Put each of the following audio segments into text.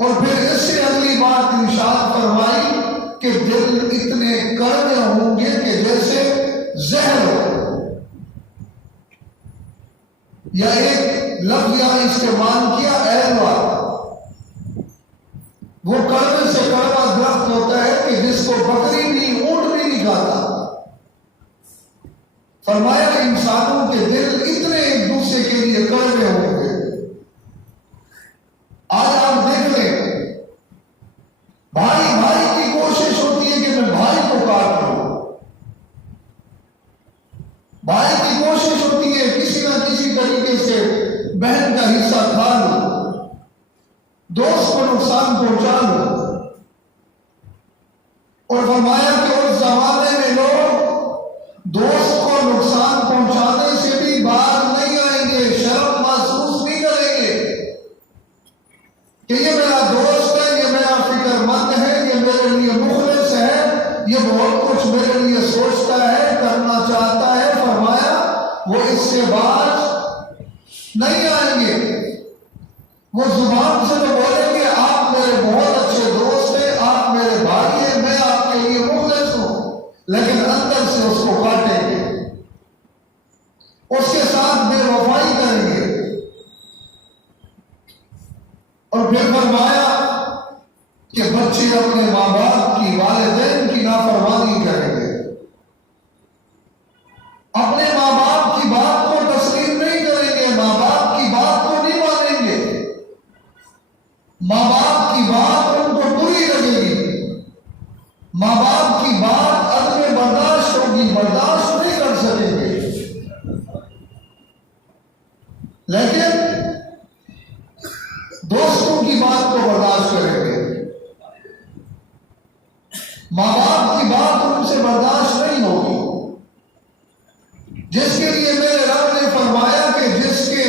اور پھر اس سے اگلی بات ارشاد فرمائی کہ دل اتنے کڑوے ہوں گے کہ جیسے زہر ہو، یا ایک لفظ یہاں استعمال کیا ایلوا، وہ کڑوے سے کڑوا درخت ہوتا ہے کہ جس کو بکری بھی اونٹ بھی نہیں کھاتا۔ فرمایا انسانوں کے دل اتنے ایک دوسرے کے لیے کڑوے ہوں گے۔ آج آپ دیکھ لیں، بھائی بھائی کی کوشش ہوتی ہے کہ میں بھائی کو کاٹ لوں، بھائی کی کوشش ہوتی ہے کسی نہ کسی طریقے سے بہن کا حصہ کھا لوں، دوست کو نقصان پہنچا لوں۔ اور فرمایا کہ اس زمانے میں لوگ دوست کو نقصان پہنچانے سے بھی باہر نہیں آئیں گے، شرم محسوس نہیں کریں گے کہ یہ میرا دوست ہے، یہ میرا فکر مند ہے، یہ میرے لیے مخلص ہے، یہ بہت کچھ میرے لیے سوچتا ہے، کرنا چاہتا ہے۔ فرمایا وہ اس سے باز نہیں آئیں گے۔ وہ زبان سے تو بولیں گے آپ میرے بہت اچھے دوست ہیں، آپ میرے بھائی ہیں، میں آپ کے لیے مخلص ہوں، لیکن اندر سے اس کو کاٹیں گے، اس کے ساتھ بے وفائی کریں گے۔ اور پھر فرمایا کہ بچے اپنے ماں باپ کی، والدین کی نافرمانی کریں گے، اپنے ماں باپ کی بات کو تسلیم نہیں کریں گے، ماں باپ کی بات کو نہیں مانیں گے، ماں باپ کی بات ان کو بری لگے گی، ماں باپ کی بات عدم برداشت ہوگی، برداشت نہیں کر سکیں گے۔ لیکن دوستوں کی بات کو برداشت کریں گے، ماں باپ کی بات ان سے برداشت نہیں ہوگی۔ جس کے لیے میرے رب نے فرمایا کہ جس کے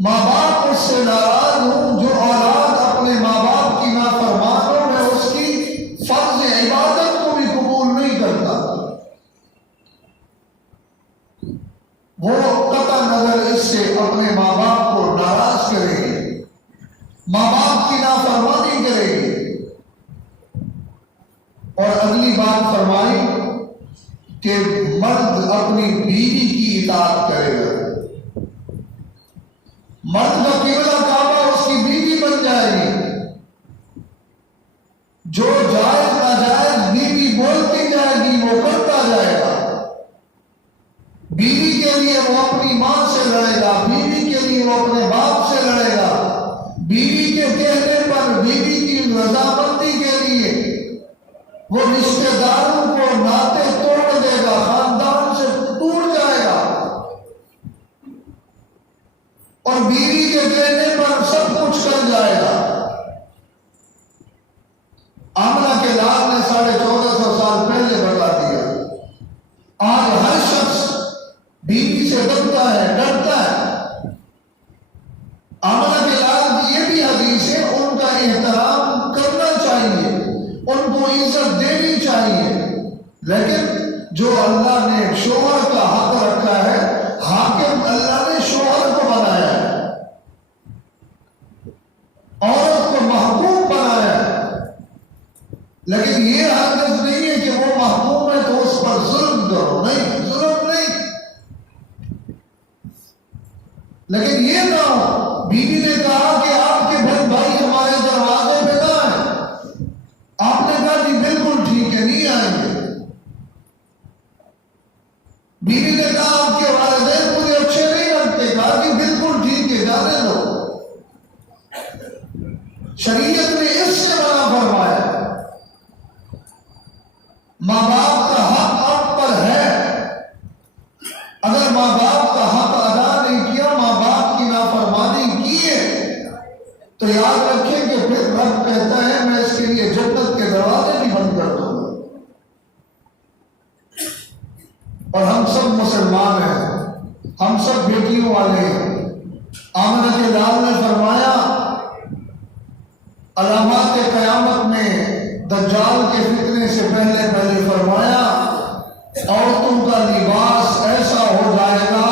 ماں باپ اس سے ناراض ہوں، جو اولاد اپنے ماں باپ کی نافرمان ہو، میں اس کی فرض عبادت کو بھی قبول نہیں کرتا۔ وہ قطع نظر اس سے اپنے ماں باپ کو ناراض کرے گی، ماں باپ کی نافرمانی کرے گی۔ اور اگلی بات فرمائی کہ مرد اپنی بیوی کی اطاعت کرے گا، مرد کا قبلہ کعبہ اس کی بیوی بن جائے گی، جو جائز ناجائز بیوی بولتی جائے گی وہ کرتا جائے گا۔ بیوی کے لیے وہ اپنی ماں سے لڑے گا، بیوی کے لیے وہ اپنے باپ سے لڑے گا، بیوی کے کہنے پر، بیوی کی رضامندی کے لیے وہ رشتہ داروں کو ناطے توڑ دے گا، خاندان سے ٹوٹ جائے گا، اور بیوی کے کہنے پر سب کچھ کر جائے گا۔ آمنہ کے لال نے 1450 سال پہلے بتا دیا۔ آج ہر شخص بیوی سے ڈرتا ہے، ڈرتا ہے۔ آمنہ کے لال کی یہ بھی حدیث ہے، ان کا احترام کرنا چاہیے، ان کو عزت دینی چاہیے، لیکن جو اللہ نے شوہر کا حق رکھا ہے، حاکم اللہ نے شوہر کو بنایا ہے، عورت کو محکوم بنایا ہے، لیکن یہ ہرگز نہیں ہے کہ وہ محکوم ہے تو اس پر ظلم کرو، نہیں، ظلم نہیں۔ لیکن یہ نہ ہو، بیوی نے کہا کہ آپ کے بہن بھائی ہمارے دروازے پہ نہ آئیں، آپ نے کہا جی بالکل ٹھیک ہے، نہیں آئیں گے۔ بیوی نے کہا آپ کے والدین مجھے اچھے نہیں لگتے، کہا جی بالکل ٹھیک ہے، جانے دو۔ شریعت نے اس سے منع فرمایا۔ ماں باپ کا حق آپ پر ہے، اگر ماں باپ کا حق ادا نہیں کیا، ماں باپ کی نافرمانی کیے، تو یاد رکھیں کہ پھر رب کہتا ہے میں اس کے لیے جنت کے دروازے بھی بند کر دوں گا۔ اور ہم سب مسلمان ہیں، ہم سب بیٹیوں والے ہیں۔ آمنہ کے لال نے فرمایا علامات قیامت میں دجال کے فتنے سے پہلے فرمایا عورتوں کا لباس ایسا ہو جائے گا،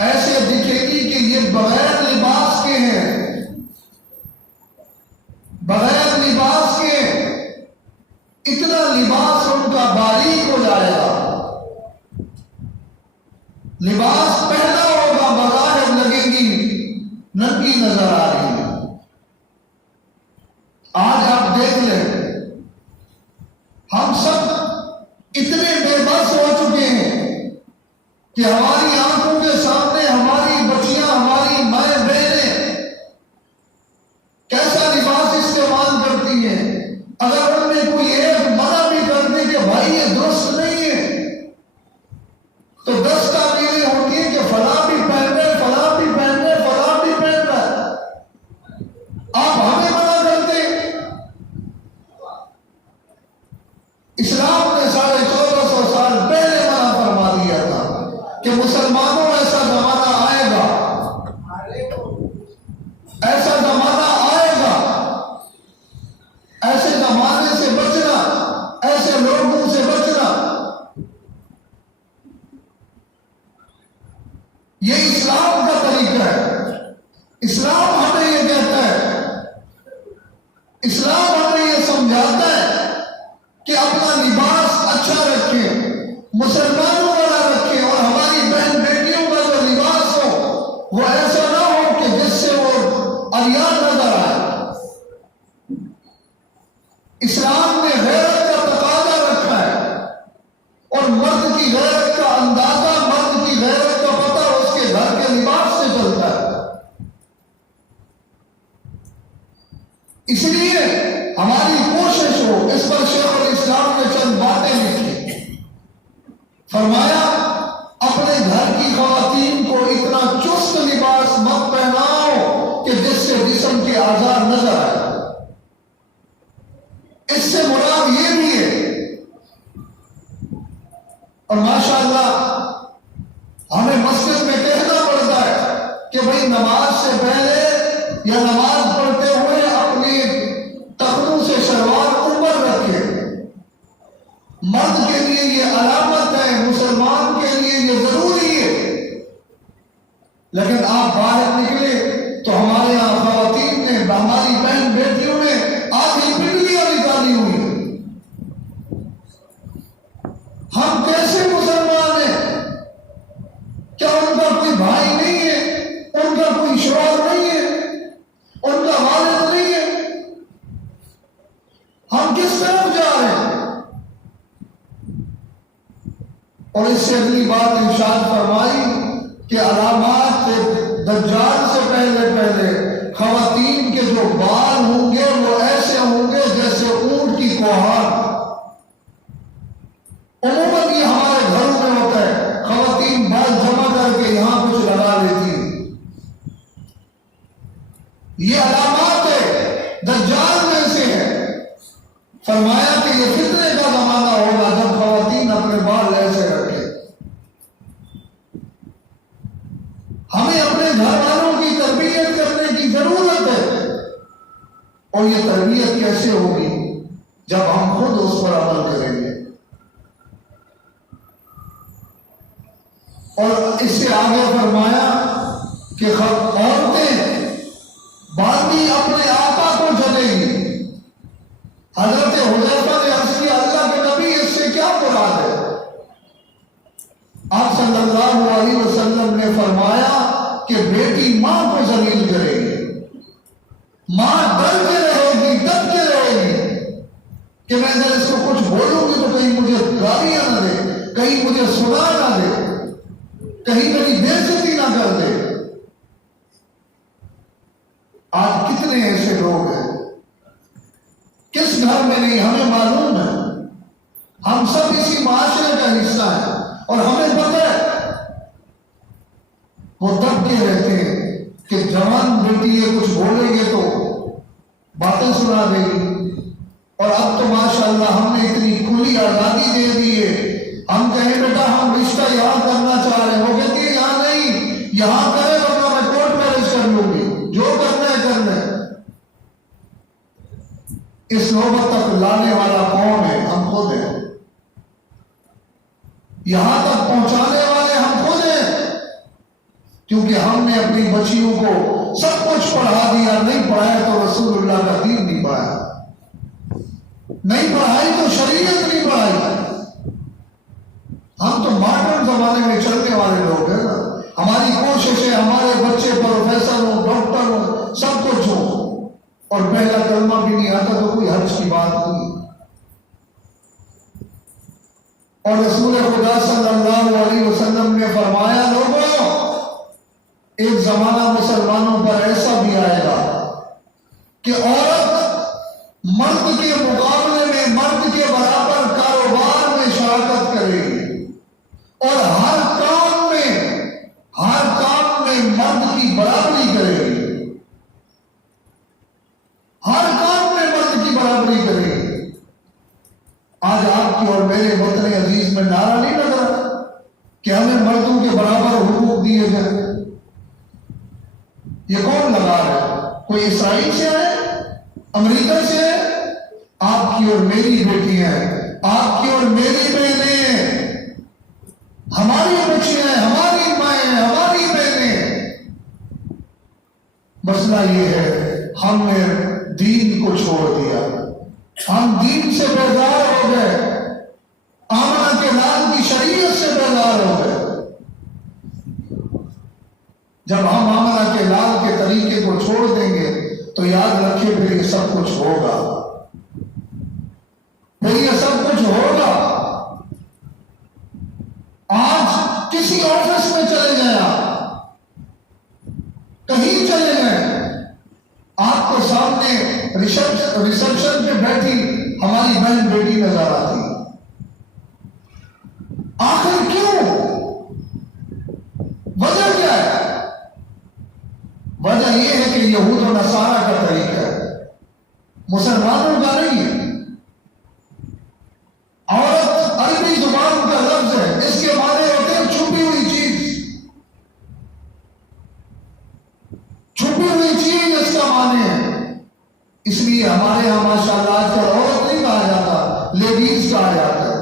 ایسے دکھے گی کہ یہ بغیر لباس کے ہیں، بغیر لباس کے اتنا لباس ان کا باریک ہو جائے گا، لباس پہنا ہوگا بظاہر لگے گی ننگی نظر آ رہی ہے۔ آج آپ دیکھ لیں ہم سب اتنے بے بس ہو چکے ہیں کہ ہماری آنکھوں کے سامنے ہماری بچیاں، ہماری مائیں بہنیں کیسا لباس استعمال کرتی ہیں، اگر ان میں کوئی ایک منع بھی کر دے کہ بھائی یہ درست نہیں ہے تو 10 تعمیریں ہوتی ہیں کہ فلاں بھی پہن رہے، فلاں بھی پہن رہے، فلاں بھی پہن رہا ہے، آپ ہمیں منع کرتے۔ اسلام نے 1450 سال پہلے منع فرما دیا تھا کہ مسلمانوں ایسا زمانہ آئے گا، ایسا زمانہ آئے گا، ایسے زمانے سے بچنا، ایسے لوگوں سے بچنا۔ یہ اسلام کا طریقہ ہے، اسلام ہمیں یہ کہتا ہے، اسلام ہمیں یہ سمجھاتا ہے کہ اپنا لباس اچھا رکھیں، مسلمانوں والا رکھیں، اور ہماری بہن بیٹیوں کا جو لباس ہو وہ ایسا نہ ہو کہ جس سے وہ عریان نظر آئے۔ اسلام نے غیرت کا تقاضا رکھا ہے، اور مرد کی غیرت کا اندازہ، مرد کی غیرت کا پتہ اس کے گھر کے لباس سے چلتا ہے۔ اس لیے ہماری کوشش ہو، اس پر شیخ الاسلام نے چند باتیں لکھی، فرمایا اپنے گھر کی خواتین کو اتنا چست لباس مت پہناؤ کہ جس سے جسم کے آزار نظر آئے۔ اس سے مراد یہ بھی ہے، اور ماشاءاللہ ہمیں مسجد میں کہنا پڑتا ہے کہ بھئی نماز سے پہلے یا نماز پڑھتے ہوئے اپنی ٹخنوں سے شلوار اوپر رکھے۔ مرد کے لیے یہ علامت ہے، مسلمان کے لیے یہ ضروری ہے، لیکن آپ باہر نکلے تو ہمارے یہاں خواتین نے، ہماری بہن بیٹیوں نے آدھی پنڈلیاں نکالی ہوئی ہیں۔ ہم کیسے مسلمان ہیں؟ کیا ان کا کوئی بھائی نہیں ہے؟ ان کا کوئی شوہر نہیں ہے؟ ان کا والد نہیں ہے؟ ہم کس طرف جا رہے ہیں؟ اور اس سے اگلی بات ارشاد فرمائی کہ علامات دجال سے پہلے خواتین کے جو بال ہوں گے وہ ایسے ہوں گے جیسے اونٹ کی کوہار۔ عموماً یہ ہمارے گھروں میں ہوتا ہے، خواتین بال جمع کر کے یہاں کچھ لگا لیتی ہیں۔ یہ علامات ہے، دجال میں سے ہے۔ فرمایا کہ یہ فتنے کا زمانہ ہوگا جب خواتین اپنے بال ایسے رکھے۔ ہمیں اپنے گھر والوں کی تربیت کرنے کی ضرورت ہے، اور یہ تربیت کیسے ہوگی؟ جب ہم خود اس پر عمل کریں گے۔ اور اس سے آگے فرمایا کہ عورتیں باندھی اپنے آقا کو چلیں گی۔ حضرت حذیفہ نے عرض کیا اللہ کے نبی اس سے کیا مراد ہے؟ آپ صلی اللہ علیہ وسلم نے فرمایا کہ بیٹی ماں کو ذلیل کرے گی، ماں ڈر کے رہے گی، ڈر کے رہے گی کہ میں اگر اس کو کچھ بولوں گی تو کہیں مجھے گالیاں نہ دے، کہیں مجھے سنا نہ دے، کہیں میری بے عزتی نہ کر دے۔ آج کتنے ایسے لوگ ہیں، کس گھر میں نہیں، ہمیں معلوم ہے، ہم سب اسی معاشرے کا حصہ ہیں، اور ہمیں پتہ ہے وہ دب کے رہتے ہیں کہ جوان بیٹی یہ کچھ بولیں گے تو باتیں سنا دے گی۔ اور اب تو ماشاءاللہ ہم نے اتنی کھلی آزادی دے دی ہے، ہم کہیں بیٹا ہم رشتہ یہاں کرنا چاہ رہے ہیں، وہ کہتی ہے یہاں نہیں، یہاں کرے ورنہ میں کورٹ میرج کر لوں گی، جو کرنا ہے کرنا ہے۔ اس نوبت تک لانے والا کون ہے؟ ہم خود ہیں۔ یہاں تک پہنچانے والے ہم خود ہیں، کیونکہ ہم نے اپنی بچیوں کو سب کچھ پڑھا دیا، نہیں پڑھایا تو رسول اللہ کا دین نہیں پڑھایا۔ نہیں پڑھائی تو شریعت نہیں پڑھائی. ہم تو ماڈرن زمانے میں چلنے والے لوگ ہیں نا. ہماری کوشش ہے ہمارے بچے پروفیسر ہوں، ڈاکٹر ہوں، سب کچھ ہو، اور پہلا کلمہ بھی نہیں آتا تو کوئی حرج کی بات نہیں. اور رسول خدا صلی اللہ علیہ وسلم نے فرمایا لوگوں، ایک زمانہ مسلمانوں پر ایسا بھی آئے گا کہ عورت مرد کے مقابلے میں مرد کے برابر کاروبار میں شراکت کرے گی، اور ہر کام میں مرد کی برابری کرے گی. ہر کام میں مرد کی برابری کرے گی. آج آپ کی اور میرے وطن عزیز میں نعرہ نہیں لگ رہا کہ ہمیں مردوں کے برابر حقوق دیے جائیں. یہ کون لگا رہا ہے؟ کوئی اسرائیل سے ہے؟ امریکہ سے ہے؟ آپ کی اور میری بیٹیاں ہیں، آپ کی اور میری بہنیں، ہماری بچیاں ہیں، ہماری مائیں ہیں، ہماری بہنیں. مسئلہ یہ ہے ہم نے دین کو چھوڑ دیا، ہم دین سے بیزار ہو گئے، آمنہ کے لال کی شریعت سے بیزار ہو گئے. جب ہم آمنہ کے لال کے طریقے کو چھوڑ دیں گے تو یاد رکھیں پھر یہ سب کچھ ہوگا، پھر یہ سب کچھ ہوگا. آج کسی آفس میں چلے جائیں، آپ کہیں چلے جائیں، آپ کو سامنے ریسپشن پہ بیٹھی ہماری بہن بیٹی نظر آتی. آخر کیوں؟ وجہ کیا ہے؟ وجہ یہ ہے کہ یہود و نصارہ کا طریقہ ہے، مسلمانوں کا نہیں ہے. عورت عربی زبان کا لفظ ہے، اس کے معنی ہوتے ہیں چھپی ہوئی چیز. چھپی ہوئی چیز اس کا معنی ہے. اس لیے ہمارے یہاں ماشاءاللہ آج کل عورت نہیں کہا جاتا، لیڈیز کہا جاتا ہے.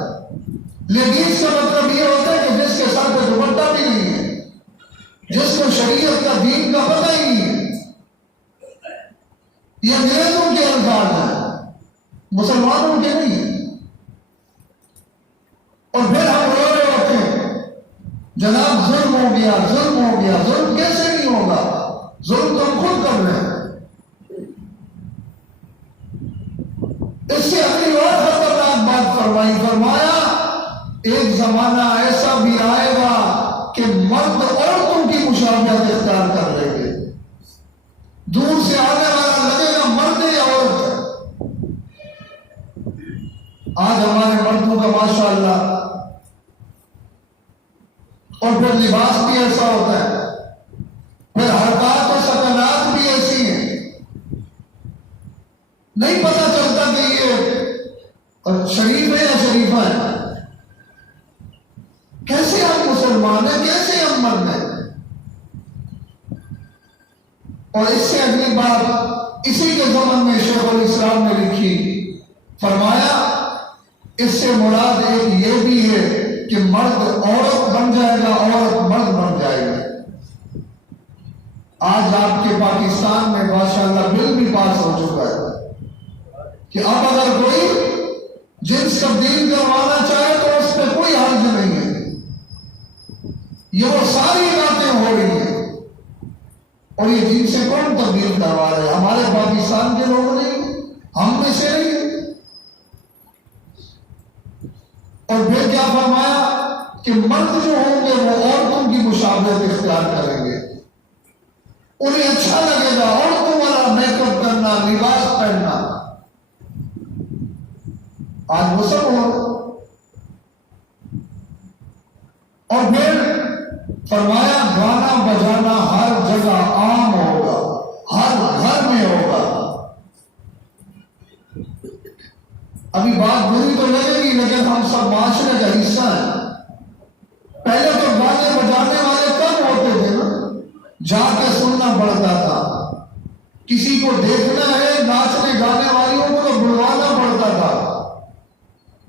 لیڈیز کا مطلب یہ ہوتا ہے کہ جس کے ساتھ دوپٹہ بھی نہیں ہے، جس کو شریعت کا دین کا پتہ ہی نہیں ہے. یہ انگریزوں کے الفاظ ہیں، مسلمانوں کے نہیں. اور پھر ہم رو رہے ہوتے ہیں جناب ظلم ہو گیا، ظلم ہو گیا. ظلم کیسے نہیں ہوگا؟ ظلم تو ہم خود کر رہے ہیں. اس سے اگلی اور خطرناک بات فرمایا ایک زمانہ ایسا بھی آئے گا کہ مرد عورتوں کی مشابہت اختیار کر لیں گے. دور سے آنے والا لگے گا مرد یا عورت ہے. آج ہمارے مردوں کا ماشاءاللہ، اور پھر لباس بھی ایسا ہوتا ہے، پھر حرکات و سکنات بھی ایسی ہیں، نہیں پتہ چلتا کہ یہ شریف ہے یا شریفہ ہے. کیسے ہم مسلمان ہیں، کیسے ہم مرد ہیں؟ اور اس سے اگلی بات اسی کے زمن میں شیخ الاسلام نے لکھی، فرمایا اس سے مراد ایک یہ بھی ہے کہ مرد عورت بن جائے گا، عورت مرد بن جائے گا. آج آپ کے پاکستان میں ماشاءاللہ بل بھی پاس ہو چکا ہے کہ اب اگر کوئی جنس تبدیل کروانا چاہے تو اس پہ کوئی حرج نہیں ہے. یہ وہ ساری باتیں ہو رہی ہیں، اور یہ دین سے کون تبدیل کروا رہے ہیں؟ ہمارے پاکستان کے لوگ نہیں، ہم میں سے نہیں. اور پھر کیا فرمایا کہ مرد جو ہوں گے وہ عورتوں کی مشابہت اختیار کریں گے. انہیں اچھا لگے گا عورتوں والا میک اپ کرنا، لباس پہننا. آج وہ سب ہو. اور پھر فرمایا گانا بجانا ہر جگہ عام ہوگا، ہر گھر میں ہوگا. ابھی بات بری تو لگے گی لیکن ہم سب معاشرے کا حصہ ہیں. پہلے تو گانے بجانے والے کم ہوتے تھے نا، جا کے سننا پڑتا تھا. کسی کو دیکھنا ہے ناچنے گانے والیوں کو تو بلوانا پڑتا تھا.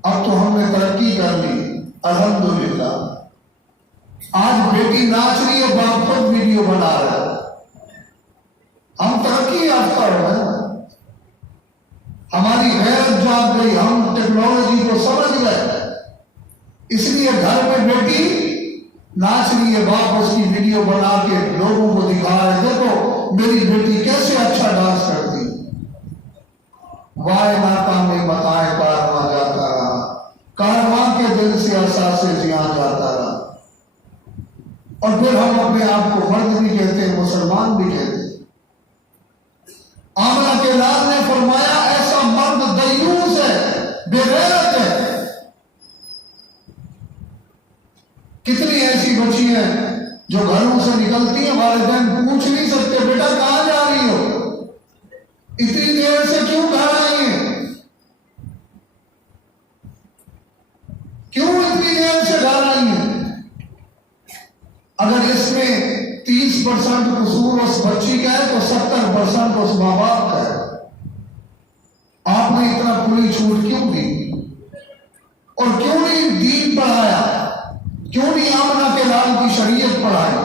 اب تو ہم نے ترقی کر لی الحمدللہ. آج بیٹی ناچ رہی ہے، باپ خود ویڈیو بنا رہا ہے. ہم ترقی یافتہ ہو گئے. ہماری غیرت جاگ گئی، ہم ٹیکنالوجی کو سمجھ گئے، اس لیے گھر میں بیٹی ناچ رہی ہے، باپ اس کی ویڈیو بنا کے لوگوں کو دکھا رہے، دیکھو میری بیٹی کیسے اچھا ڈانس کرتی، وائے ناکامی بتائے کارواں جاتا رہا، کارواں کے دل سے احساس جہاں جاتا رہا۔ اور پھر ہم اپنے آپ کو مرد بھی کہتے ہیں، مسلمان بھی کہتے ہیں۔ آمنہ کے لال نے فرمایا ایسا مرد دیوس ہے، بے غیرت ہے۔ کتنی ایسی بچی ہیں جو گھروں سے نکلتی ہیں، والدین پوچھ نہیں سکتے بیٹا کہاں جا رہی ہو، اتنی دیر سے کیوں گھر آئی ہیں، کیوں اتنی دیر سے گھر آئی ہیں؟ اگر اس میں 30% قصور اس بچی کا ہے تو 70% اس ماں باپ کا ہے۔ آپ نے اتنا کھلی چھوٹ کیوں دی؟ اور کیوں نہیں دین پڑھایا؟ کیوں نہیں آمنہ کے لال کی شریعت پڑھائی؟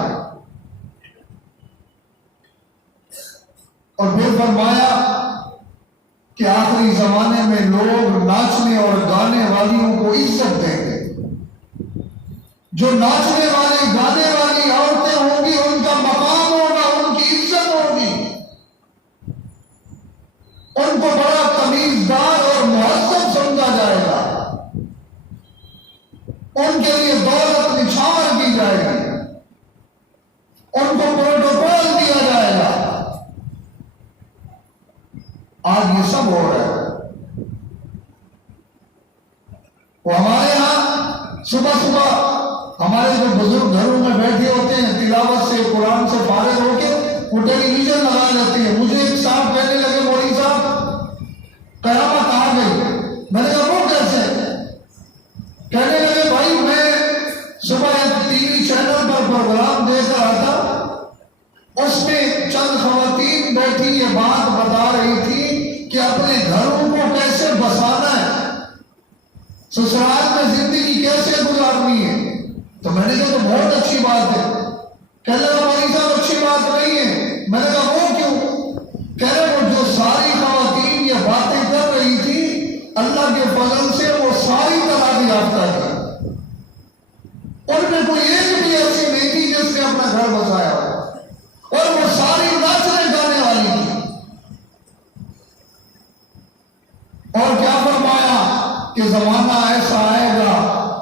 اور پھر فرمایا کہ آخری زمانے میں لوگ ناچنے اور گانے والیوں کو عزت دیں گے۔ جو ناچنے والی گانے والی عورتیں ہوں گی ان کا مقام ہوگا، ان کی عزت ہوگی، ان کو بڑا تمیزدار اور مہذب سمجھا جائے گا، ان کے لیے دولت نچھاور کی جائے گی، ان کو پروٹوکول دیا جائے گا۔ آج یہ سب ہو رہا ہے۔ وہ ہمارے یہاں صبح صبح ہمارے جو بزرگ گھروں میں بیٹھے ہوتے ہیں، تلاوت سے قرآن سے فارغ ہو کے وہ ٹیلی ویژن لگا لیتے ہیں۔ مجھے ایک صاحب کہنے لگے مولوی صاحب قیامت آ گئی، میں نے کہا وہ کیسے؟ کہنے لگے بھائی میں صبح ایک ٹی وی چینل پر پروگرام دیکھ رہا تھا، اس میں چند خواتین بیٹھی یہ بات بتا رہی تھی کہ اپنے گھروں کو کیسے بسانا ہے، سسرال میں زندگی کیسے گزارنی ہے۔ تو میں نے کہا تو بہت اچھی بات ہے۔ کہنے لگا ہماری صاحب اچھی بات نہیں ہے۔ میں نے کہا وہ کیوں؟ کہہ رہے وہ جو ساری خواتین یہ باتیں کر رہی تھی، اللہ کے فضل سے وہ ساری طلاق یافتہ تھی، ان میں کوئی ایک بھی ایسی نہیں تھی جس نے اپنا گھر بسایا ہو، اور وہ ساری ناچنے گانے والی تھی۔ اور کیا فرمایا کہ زمانہ ایسا آئے گا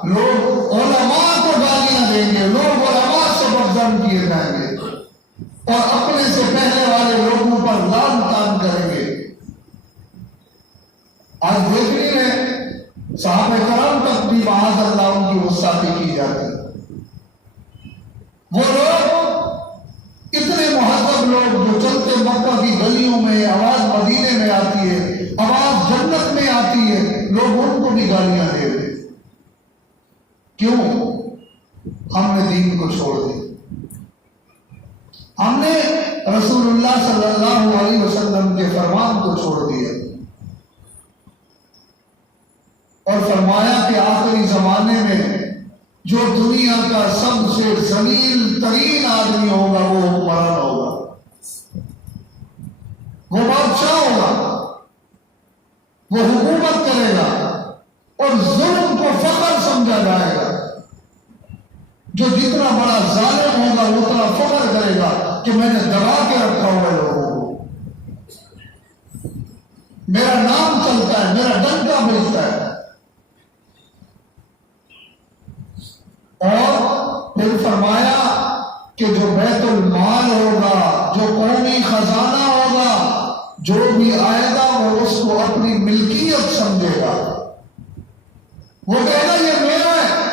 لوگ علماء کو گالیاں دیں گے، لوگ علماء سے بدظن کیے جائیں گے اور اپنے سے پہلے والے لوگوں پر لعن طعن کریں گے۔ آج دیکھ نہیں رہے صحابہ کرام تک بھی معاذ اللہ ان کی گستاخی کی جاتی ہے۔ وہ لوگ اتنے مہذب لوگ جو چلتے مکہ کی گلیوں میں، آواز مدینے میں آتی ہے، آواز جنت میں آتی ہے، لوگ ان کو بھی گالیاں دے رہے۔ کیوں؟ ہم نے دین کو چھوڑ دیا، ہم نے رسول اللہ صلی اللہ علیہ وسلم کے فرمان کو چھوڑ دیا، اور فرمایا کہ آخری زمانے میں جو دنیا کا سب سے ذلیل ترین آدمی ہوگا وہ حکمران ہوگا، وہ بادشاہ ہوگا، وہ حکومت کرے گا اور ظلم کو فخر سمجھا جائے گا۔ جو جتنا بڑا ظالم ہوگا وہ اتنا فخر کرے گا کہ میں نے دبا کے رکھا ہوا ہے لوگوں کو، میرا نام چلتا ہے، میرا ڈنکا بجتا ہے۔ اور پھر فرمایا کہ جو بیت المال ہوگا، جو قومی خزانہ ہوگا، جو بھی آئے گا وہ اس کو اپنی ملکیت سمجھے گا، وہ کہے گا یہ میرا ہے،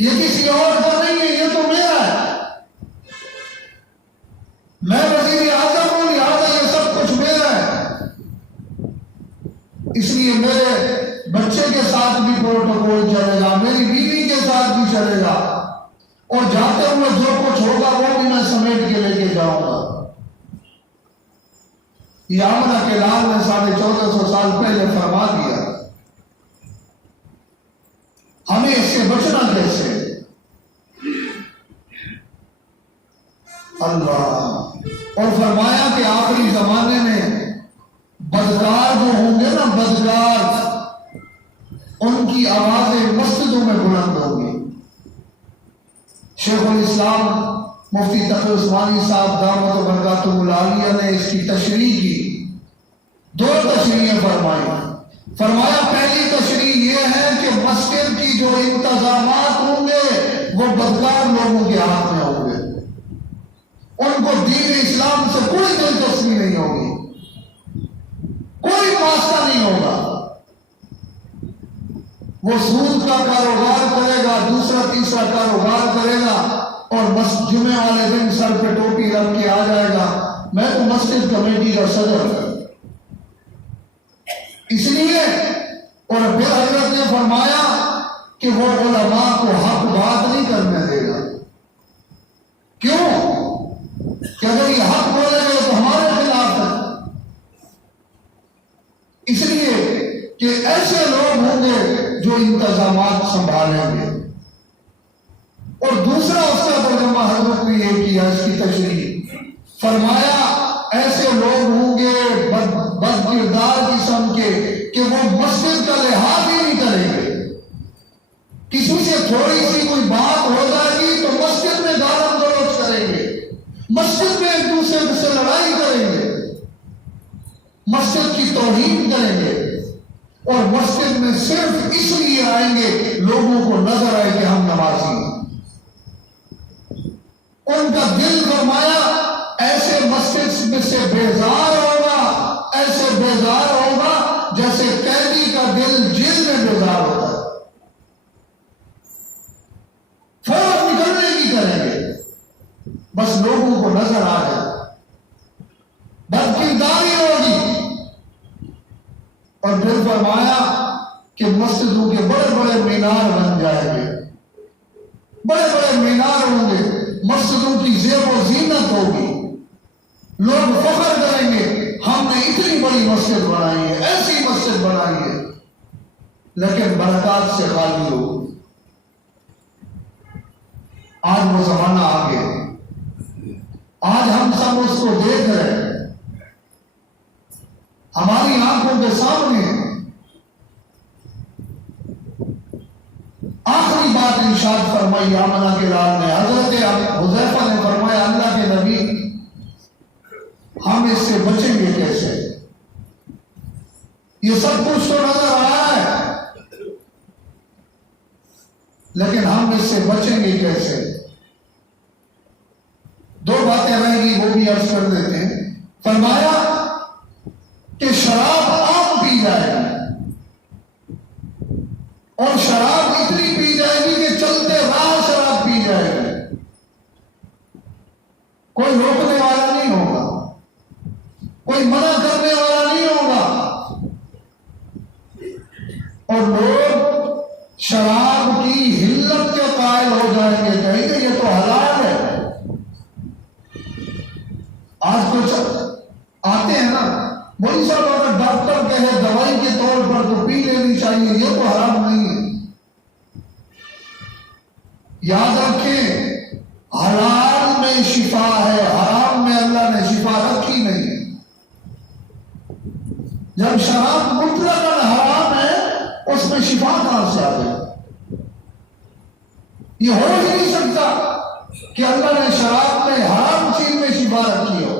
یہ کسی اور کا نہیں ہے، یہ تو میرا ہے، میں وزیر اعظم ہوں لہٰذا یہ سب کچھ میرا ہے۔ اس لیے میرے بچے کے ساتھ بھی پروٹوکول چلے گا، میری بیوی کے ساتھ بھی چلے گا، اور جاتے ہوئے جو کچھ ہوگا وہ بھی میں سمیٹ کے لے کے جاؤں گا۔ یہ آمنہ کے لال نے 1450 سال پہلے فرما دیا۔ ہمیں اس سے بچنا کیسے؟ اللہ اور فرمایا کہ آخری زمانے میں بدکار جو ہوں گے نا بدکار، ان کی آوازیں مسجدوں میں بلند ہوں گی۔ شیخ الاسلام مفتی تقی عثمانی صاحب دعوت و برکاتہ العالیہ نے اس کی تشریح کی، 2 تشریحیں فرمایا پہلی تشریح یہ ہے کہ مسجد کی جو انتظامات ہوں گے وہ بدکار لوگوں کے ہاتھ میں ہوں گے، ان کو دین اسلام سے کوئی دلچسپی نہیں ہوگی، کوئی واسطہ نہیں ہوگا، وہ سود کا کاروبار کرے گا، دوسرا تیسرا کاروبار کرے گا، اور بس جمعے والے دن سر پہ ٹوپی رکھ کے آ جائے گا میں تو مسجد کمیٹی کا صدر ہوں۔ اس لیے اور پھر حضرت نے فرمایا کہ وہ علماء کو حق بات نہیں کرنے دے گا۔ کیوں؟ کہ اگر یہ حق بولے گا تو ہمارے خلاف ہے، اس لیے کہ ایسے لوگ ہوں گے جو انتظامات سنبھالیں گے۔ اور دوسرا اس کا ترجمہ حضرت نے یہ کیا، اس کی تشریح فرمایا ایسے لوگ ہوں گے بد کردار قسم کے کہ وہ مسجد کا لحاظ ہی نہیں کریں گے، کسی سے تھوڑی سی کوئی بات ہو جائے گی تو مسجد میں گالم گلوچ کریں گے، مسجد میں ایک دوسرے سے لڑائی کریں گے، مسجد کی توہین کریں گے، اور مسجد میں صرف اس لیے آئیں گے لوگوں کو نظر آئے کہ ہم نمازی ہیں۔ ان کا دل فرمایا ایسے مسجد میں سے بیزار ہوگا، ایسے بیزار ہوگا جیسے قیدی کا دل جیل میں بیزار ہوتا ہے، فوراً نکلنے کی کریں گے، بس لوگوں کو نظر آ جائے، بدکرداری ہوگی۔ اور پھر فرمایا کہ مسجدوں کے بڑے بڑے مینار بن جائیں گے، بڑے بڑے مینار ہوں گے، مسجدوں کی زیب و زینت ہوگی، لوگ فخر کریں گے ہم نے اتنی بڑی مسجد بنائی ہے، ایسی مسجد بنائی ہے، لیکن برکات سے خالی ہوگی۔ آج وہ زمانہ آ گیا، آج ہم سب اس کو دیکھ رہے ہیں، ہماری آنکھوں کے سامنے ہے۔ آخری بات ارشاد فرمائی آمنہ کے لال نے، حضرت حذیفہ نے فرمایا اللہ کے نبی ہم اس سے بچیں گے کیسے؟ یہ سب کچھ تو نظر آ رہا ہے لیکن ہم اس سے بچیں گے کیسے؟ 2 باتیں رہیں گی وہ بھی عرض کر دیتے ہیں۔ فرمایا کہ شراب عام پی جائے گی، اور شراب اتنی پی جائے گی کہ چلتے راہ شراب پی جائے گی، کوئی روکنے والا نہیں ہوگا، کوئی منع کرنے والا نہیں ہوگا، اور لوگ شراب کی حلت کے قائل ہو جائیں گے، کہیں گے یہ تو حلال ہے۔ آج کچھ آتے ہیں نا وہی سب، اگر ڈاکٹر کہے دوائی کے طور پر تو پی لینی چاہیے، یہ تو حرام نہیں ہے۔ یاد رکھیں حلال میں شفا ہے، حرام میں اللہ نے شفا رکھی نہیں۔ جب شراب مطلقاً حرام ہے اس میں شفا کہاں سے آ گئی؟ یہ ہو ہی نہیں سکتا کہ اللہ نے شراب میں حرام چیز میں شفا رکھی ہو۔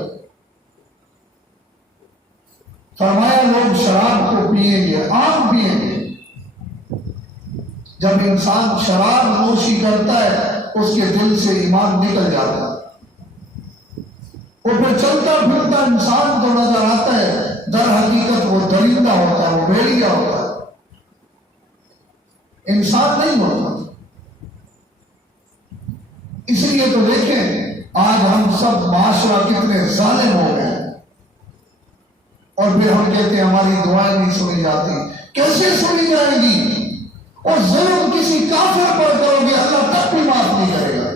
فرمایا لوگ شراب کو پیئیں گے، عام پیئیں گے۔ جب انسان شراب نوشی کرتا ہے اس کے دل سے ایمان نکل جاتا ہے، اور پھر چلتا پھرتا انسان تو نظر آتا ہے، در حقیقت وہ درندہ ہوتا ہے، وہ بھیڑیا ہوتا ہے، انسان نہیں ہوتا۔ اس لیے تو دیکھیں آج ہم سب معاشرہ کتنے ظالم ہو گئے ہیں، اور پھر ہم کہتے ہیں ہماری دعائیں نہیں سنی جاتی۔ کیسے سنی جائیں گی؟ اور ظلم کسی کافر پر کرو گے اللہ تک بھی معاف نہیں کرے گا،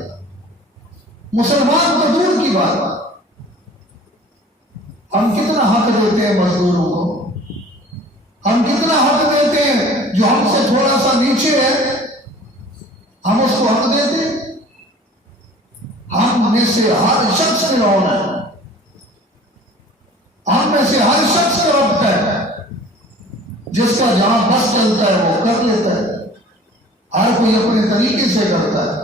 مسلمان تو دور کی بات۔ ہم کتنا حق دیتے ہیں مزدوروں کو، ہم کتنا حق دیتے ہیں جو ہم سے تھوڑا سا نیچے ہے، ہم اس کو حق دیتے ہیں۔ ہم میں سے ہر شخص میں رونا ہے، ہم میں سے ہر شخص کا ربط ہے کا جہاں بس چلتا ہے وہ کر لیتا ہے، ہر کوئی اپنے طریقے سے کرتا ہے۔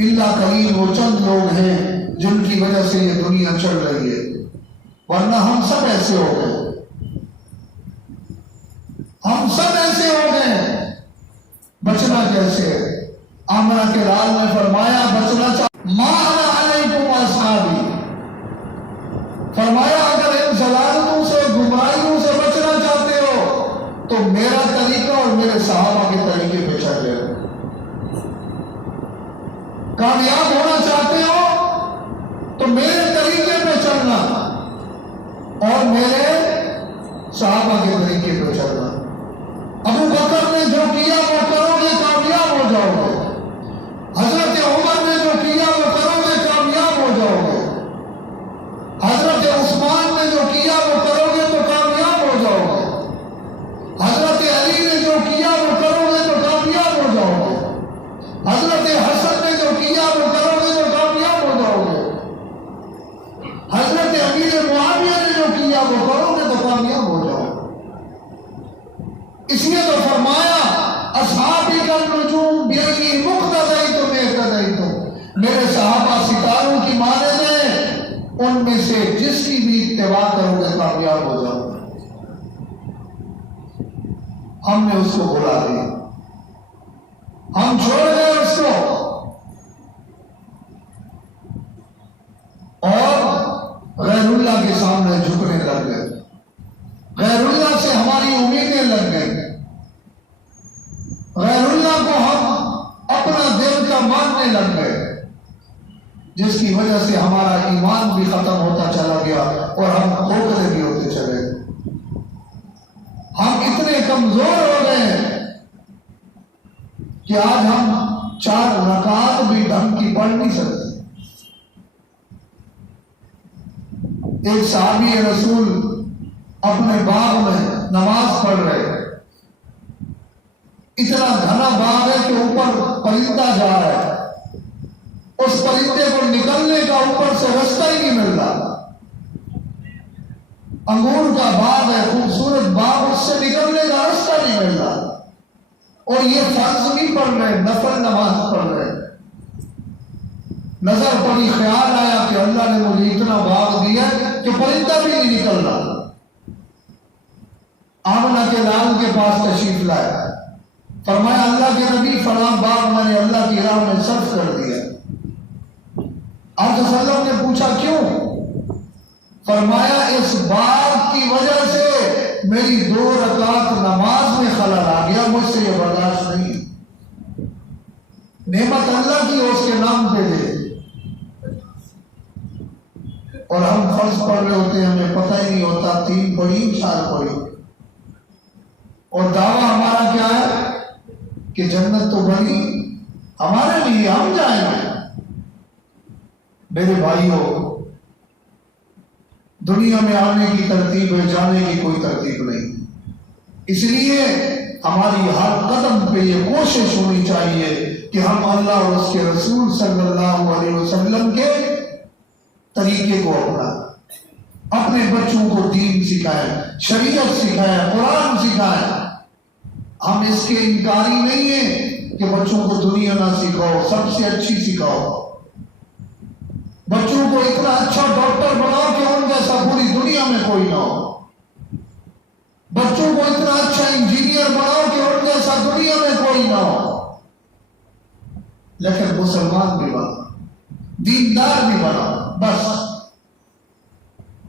اللہ قلیل وہ چند لوگ ہیں جن کی وجہ سے یہ دنیا چل رہی ہے، ورنہ ہم سب ایسے ہو گئے، ہم سب ایسے ہو گئے۔ بچنا کیسے ہے؟ آمنہ کے لال نے فرمایا بچنا ما انا علیکم اصحابی، فرمایا اگر ان ضلالتوں سے گمراہیوں سے بچنا چاہتے ہو تو میرا طریقہ اور میرے صحابہ کے طریقے پہ چل رہے ہو۔ کامیاب ہونا چاہتے ہو تو میرے طریقے پہ چلنا اور میرے صحابہ کے طریقے پہ چلنا۔ ابو بکر نے جو کیا وہ کرو گے کامیاب ہو جاؤ گے، حضرت عمر نے جو کیا وہ کرو گے کامیاب ہو جاؤ گے، حضرت عثمان نے جو کیا وہ کرو گے تو کامیاب ہو جاؤ گے، حضرت علی نے جو کیا وہ کرو گے تو کامیاب ہو جاؤ گے، حضرت حسن نے جو کیا وہ کرو گے تو کامیاب ہو جاؤ گے، حضرت امیر معاویہ نے جو کیا وہ کرو گے تو کامیاب ہو جاؤ گے۔ اس لیے تو فرمایا اصحابی کا نجوم بیئی مقتدیتم اہتدیتم، میرے صحابہ ستاروں کی مانند ہیں، ان میں سے جس کی بھی اتباع کرو گے کامیاب ہو جاؤ گے۔ ہم نے اس کو بلا دیا، ہم چھوڑ گئے اس کو اور غیر اللہ کے سامنے جھکنے لگ گئے، غیر اللہ سے ہماری امیدیں لگ گئی، غیر اللہ کو ہم اپنا دل کا ماننے لگ گئے، جس کی وجہ سے ہمارا ایمان بھی ختم ہوتا چلا گیا اور ہم کھوکھلے بھی ہوتے چلے گئے۔ ہم اتنے کمزور ہو گئے کہ آج ہم 4 رکعت بھی ڈھنگ کی پڑھ نہیں سکتے۔ ایک صحابی رسول اپنے باغ میں نماز پڑھ رہے، اتنا گھنا باغ ہے کہ اوپر پرندہ جا رہا ہے، اس پرندے کو نکلنے کا اوپر سے رستہ ہی نہیں مل رہا۔ انگور کا باغ ہے، خوبصورت باغ، اس سے نکلنے کا راستہ نہیں مل رہا، اور یہ فرض نہیں پڑھ رہے، نفل نماز پڑھ رہے۔ نظر پڑی، خیال آیا کہ اللہ نے مجھے اتنا باغ دیا کہ پرندہ بھی نہیں نکل رہا۔ آمنہ کے لال کے پاس تشریف لائے، فرمایا اللہ کے نبی فلاں باغ میں نے اللہ کی راہ میں صرف کر دیا۔ آپ صلی اللہ علیہ وسلم نے پوچھا کیوں؟ فرمایا اس باغ کی وجہ سے میری 2 رکعت نماز میں خلل آ گیا، مجھ سے یہ برداشت نہیں۔ نعمت اللہ کی اس کے نام پہ دے، اور ہم فرض پڑھ رہے ہوتے ہیں، ہمیں پتہ ہی نہیں ہوتا 3 پڑھی 4 پڑھی، اور دعویٰ ہمارا کیا ہے کہ جنت تو بڑی ہمارے لیے، ہم جائیں گے۔ میرے بھائیوں، دنیا میں آنے کی ترتیب ہے، جانے کی کوئی ترتیب نہیں، اس لیے ہماری ہر قدم پہ یہ کوشش ہونی چاہیے کہ ہم اللہ اور اس کے رسول صلی اللہ علیہ وسلم کے طریقے کو اپنائیں، اپنے بچوں کو دین سکھائیں، شریعت سکھائیں، قرآن سکھائیں۔ ہم اس کے انکاری نہیں ہیں کہ بچوں کو دنیا نہ سکھاؤ، سب سے اچھی سکھاؤ، بچوں کو اتنا اچھا ڈاکٹر بناؤ کہ ان جیسا پوری دنیا میں کوئی نہ ہو، بچوں کو اتنا اچھا انجینئر بناؤ کہ ان جیسا دنیا میں کوئی نہ ہو، لیکن مسلمان بھی بناؤ، دیندار بھی بناؤ۔ بس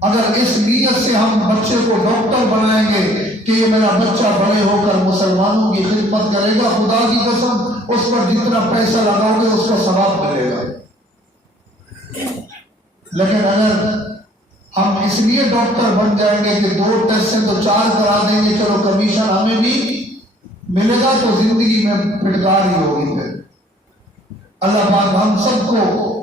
اگر اس نیت سے ہم بچے کو ڈاکٹر بنائیں گے کہ یہ میرا بچہ بڑے ہو کر مسلمانوں کی خدمت کرے گا، خدا کی قسم اس پر جتنا پیسہ لگاؤ گے اس کا ثواب ملے گا۔ لیکن اگر ہم اس لیے ڈاکٹر بن جائیں گے کہ 2 ٹیسٹ سے تو 4 کرا دیں گے، چلو کمیشن ہمیں بھی ملے گا، تو زندگی میں پھٹکار ہی ہوگی۔ پھر اللہ پاک ہم سب کو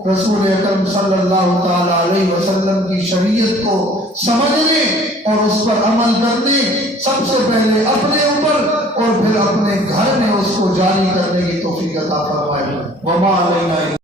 رسول اکرم صلی اللہ تعالی علیہ وسلم کی شریعت کو سمجھنے اور اس پر عمل کرنے، سب سے پہلے اپنے اوپر اور پھر اپنے گھر میں اس کو جاری کرنے کی توفیق عطا فرمائے۔ وما علینا